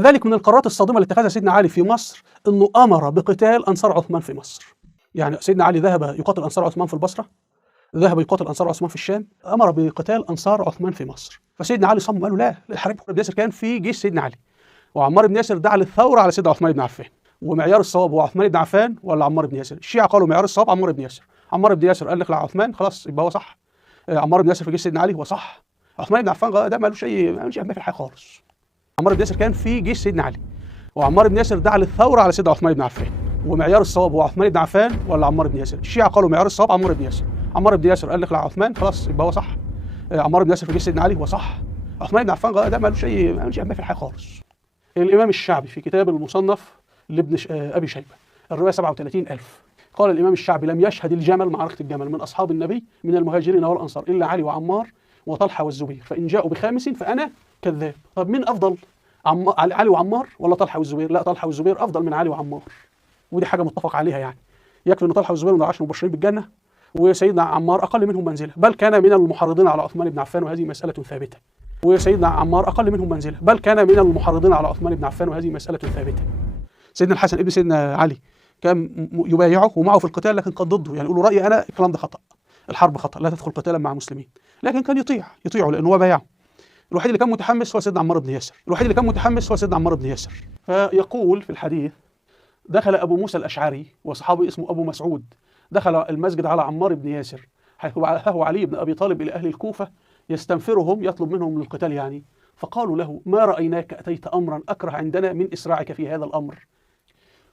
ذلك من القرارات الصادمة اللي اتخذها سيدنا علي في مصر أنه أمر بقتال أنصار عثمان في مصر. يعني سيدنا علي ذهب يقاتل أنصار عثمان في البصرة، ذهب يقاتل أنصار عثمان في الشام، أمر بقتال أنصار عثمان في مصر. فسيدنا علي صمم، قالوا لا، الحرب بن ياسر كان في جيش سيدنا علي، وعمار بن ياسر دعا للثورة على سيدنا عثمان بن عفان، ومعيار الصواب هو عثمان بن عفان ولا عمار بن ياسر؟ الشيعة قالوا معيار الصواب عمار بن ياسر. عمار بن ياسر قال نخلع عثمان، خلاص يبقى هو صح. عمار بن ياسر في جيش سيدنا علي هو صح. عثمان بن عفان ده مالوش أهمية في الحياة خالص. عمار بن ياسر كان في جيش سيدنا علي، وعمار بن ياسر دعا للثورة على سيدنا عثمان بن عفان، ومعيار الصواب هو عثمان بن عفان ولا عمار بن ياسر؟ الشيعة قالوا معيار الصواب عمار بن ياسر. عمار بن ياسر قال نخلع عثمان، خلاص يبقى هو صح. عمار بن ياسر في جيش سيدنا علي هو صح. عثمان بن عفان ده مالوش أهمية في الحياة خالص. الإمام الشعبي في كتاب المصنف لابن أبي شيبة الرواية 37,000 قال الإمام الشعبي: لم يشهد الجمل معركة الجمل من أصحاب النبي من المهاجرين والأنصار إلا علي وعمار وطلحة والزبير، فإن جاءوا بخامس فأنا كذاب. طب مين أفضل؟ علي وعمار ولا طلحة والزبير؟ لا، طلحة والزبير أفضل من علي وعمار، ودي حاجة متفق عليها. يعني يكفي أن طلحة والزبير من العشر المبشرين بالجنة، وسيدنا عمار أقل منهم منزلة، بل كان من المحرضين على عثمان بن عفان، وهذه مسألة ثابتة. وسيدنا عمار أقل منهم منزلة، بل كان من المحرضين على عثمان بن عفان، وهذه مسألة ثابتة. سيدنا الحسن ابن سيدنا علي كان يبايعه ومعه في القتال، لكن كان ضده، يعني يقول له رأيي أنا الكلام ده خطأ، الحرب خطأ، لا تدخل قتالا مع مسلمين، لكن كان يطيعه لأنه هو بايعه. الوحيد اللي كان متحمس هو سيدنا عمار بن ياسر. فيقول في الحديث: دخل أبو موسى الأشعري وصحابي اسمه أبو مسعود، دخل المسجد على عمار بن ياسر حيث بعثه علي بن أبي طالب إلى أهل الكوفة يستنفرهم، يطلب منهم للقتال يعني. فقالوا له: ما رأيناك أتيت أمرا أكره عندنا من إسراعك في هذا الأمر.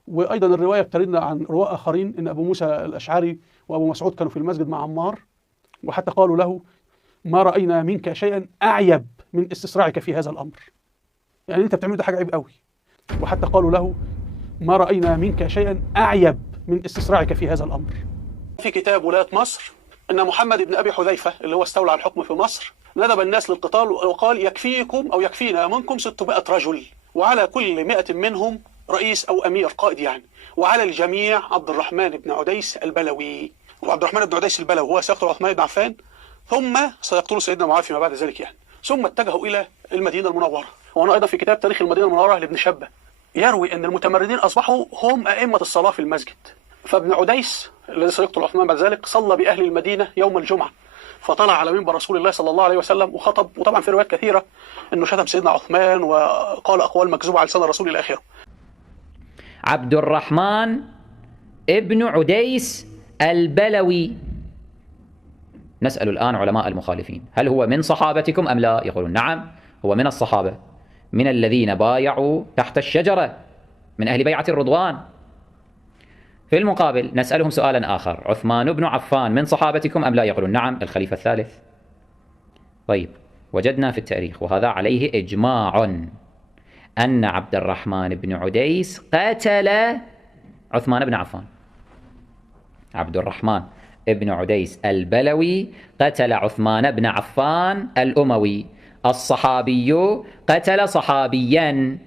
وأيضا الرواية بتردنا عن رواة آخرين إن أبو موسى الأشعري وأبو مسعود كانوا في المسجد مع عمار، وحتى قالوا له: ما رأينا منك شيئا أعيب من استصراعك في هذا الأمر، يعني أنت بتعمل ده حاجة عيب قوي. وحتى قالوا له: ما رأينا منك شيئا أعيب من استصراعك في هذا الأمر. في كتاب ولاية مصر أن محمد بن أبي حذيفة اللي هو استولى على الحكم في مصر ندب الناس للقتال وقال: يكفيكم أو يكفينا منكم 600 رجل، وعلى كل 100 منهم رئيس أو أمير قائد يعني، وعلى الجميع عبد الرحمن بن عديس البلوي. وعبد الرحمن بن عديس البلوي هو سيقتل عثمان بن عفان، ثم سيقتل سيدنا معاوية فيما بعد ذلك يعني. ثم اتجهوا إلى المدينة المنورة. وهنا أيضا في كتاب تاريخ المدينة المنورة لابن شبة يروي أن المتمردين أصبحوا هم أئمة الصلاة في المسجد. فابن عديس الذي سيقتل عثمان بعد ذلك صلى بأهل المدينة يوم الجمعة، فطلع على منبر رسول الله صلى الله عليه وسلم وخطب. وطبعا في روايات كثيرة أنه شتم سيدنا عثمان وقال أقوال مكذوبة على لسان الرسول إلى آخره. عبد الرحمن ابن عديس البلوي، نسأل الآن علماء المخالفين: هل هو من صحابتكم أم لا؟ يقولون نعم، هو من الصحابة، من الذين بايعوا تحت الشجرة، من أهل بيعة الرضوان. في المقابل نسألهم سؤالا آخر: عثمان بن عفان من صحابتكم أم لا؟ يقولون نعم، الخليفة الثالث. طيب، وجدنا في التاريخ وهذا عليه إجماع أن عبد الرحمن بن عديس قتل عثمان بن عفان. عبد الرحمن ابن عديس البلوي قتل عثمان بن عفان الأموي، الصحابي قتل صحابيا.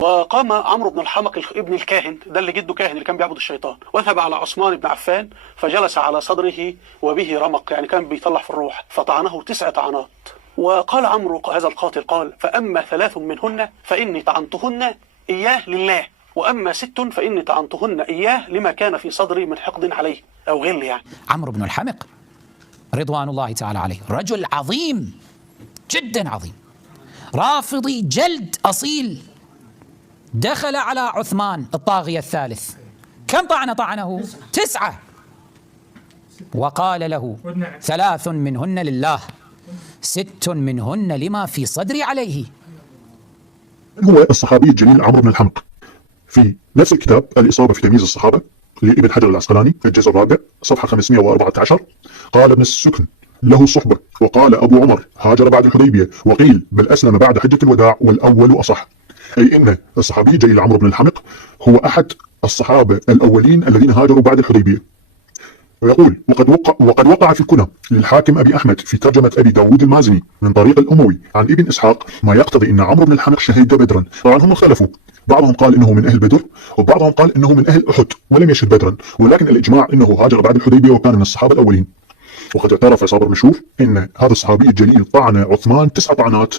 وقام عمرو بن الحمق ابن الكاهن، ده اللي جده كاهن اللي كان بيعبد الشيطان، وذهب على عثمان بن عفان فجلس على صدره وبه رمق، يعني كان بيطلع في الروح، فطعنه 9 طعنات. وقال عمرو هذا القاتل قال: فأما 3 منهن فإني طعنتهن إياه لله، وأما 6 فإني طعنتهن إياه لما كان في صدري من حقد عليه أو غل يعني. عمرو بن الحمق رضوان الله تعالى عليه رجل عظيم جدا عظيم، رافضي جلد أصيل، دخل على عثمان الطاغية الثالث، كم طعنه؟ 9، وقال له: 3 منهن لله، 6 منهن لما في صدري عليه. هو الصحابي الجليل عمرو بن الحمق. في نفس الكتاب الإصابة في تمييز الصحابة لابن حجر العسقلاني في الجزء الرابع صفحة 514 قال: ابن السكن له صحبة، وقال أبو عمر هاجر بعد الحديبية، وقيل بل أسلم بعد حجة الوداع، والأول أصح. أي إن الصحابي الجليل عمرو بن الحمق هو أحد الصحابة الأولين الذين هاجروا بعد الحديبية. ويقول: وقد وقع في الكنى للحاكم أبي أحمد في ترجمة أبي داود المازني من طريق الأموي عن ابن إسحاق ما يقتضي أن عمرو بن الحمق شهد بدرا. طبعا هم اختلفوا، بعضهم قال إنه من أهل بدر، وبعضهم قال إنه من أهل أحد ولم يشهد بدرا، ولكن الإجماع إنه هاجر بعد الحديبية وكان من الصحابة الأولين. وقد اعترف صابر مشهور إن هذا الصحابي الجليل طعن عثمان 9 طعنات